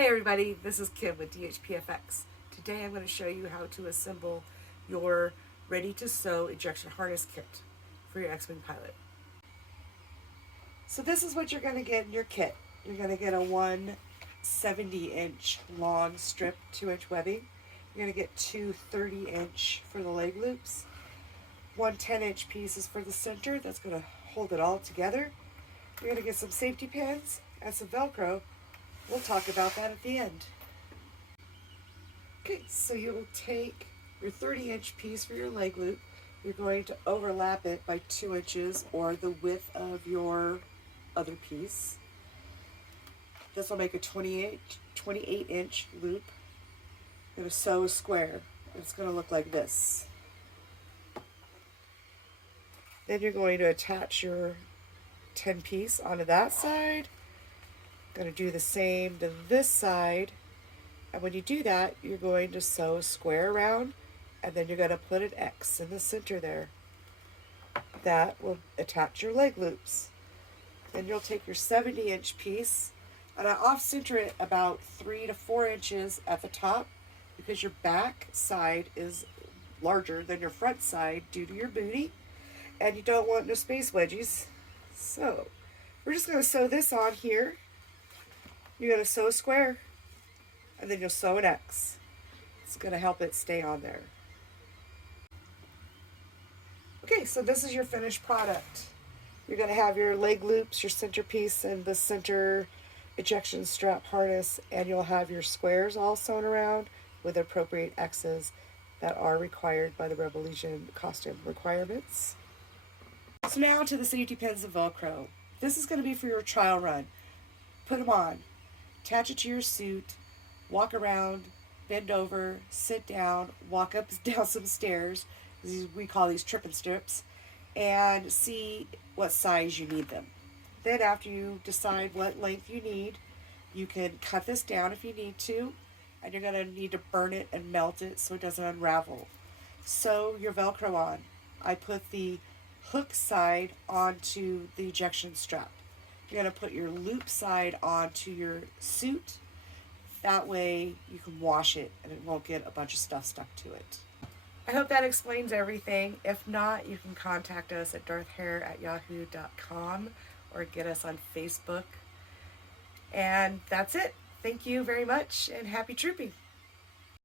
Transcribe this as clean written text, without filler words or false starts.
Hi everybody, this is Kim with DHPFX. Today I'm going to show you how to assemble your ready to sew ejection harness kit for your X-Wing pilot. So this is what you're going to get in your kit. You're going to get a 170-inch long strip, 2-inch webbing. You're going to get two 30-inch for the leg loops. One 10-inch piece is for the center that's going to hold it all together. You're going to get some safety pins and some Velcro. We'll talk about that at the end. Okay, so you'll take your 30-inch piece for your leg loop. You're going to overlap it by 2 inches or the width of your other piece. This will make a 28-inch loop. You're going to sew a square. It's going to look like this. Then you're going to attach your 10 piece onto that side. Going to do the same to this side, and when you do that you're going to sew a square around, and then you're going to put an X in the center there. That will attach your leg loops. Then you'll take your 70-inch piece, and I off-center it about 3 to 4 inches at the top because your back side is larger than your front side due to your booty, and you don't want no space wedgies. So we're just going to sew this on here. You're going to sew a square, and then you'll sew an X. It's going to help it stay on there. Okay, so this is your finished product. You're going to have your leg loops, your centerpiece, and the center ejection strap harness, and you'll have your squares all sewn around with appropriate X's that are required by the Rebel Legion costume requirements. So now to the safety pins and Velcro. This is going to be for your trial run. Put them on. Attach it to your suit, walk around, bend over, sit down, walk up down some stairs, we call these tripping strips, and see what size you need them. Then after you decide what length you need, you can cut this down if you need to, and you're going to need to burn it and melt it so it doesn't unravel. Sew your Velcro on. I put the hook side onto the ejection strap. You're going to put your loop side onto your suit. That way you can wash it and it won't get a bunch of stuff stuck to it. I hope that explains everything. If not, you can contact us at darthhair@yahoo.com or get us on Facebook. And that's it. Thank you very much and happy trooping.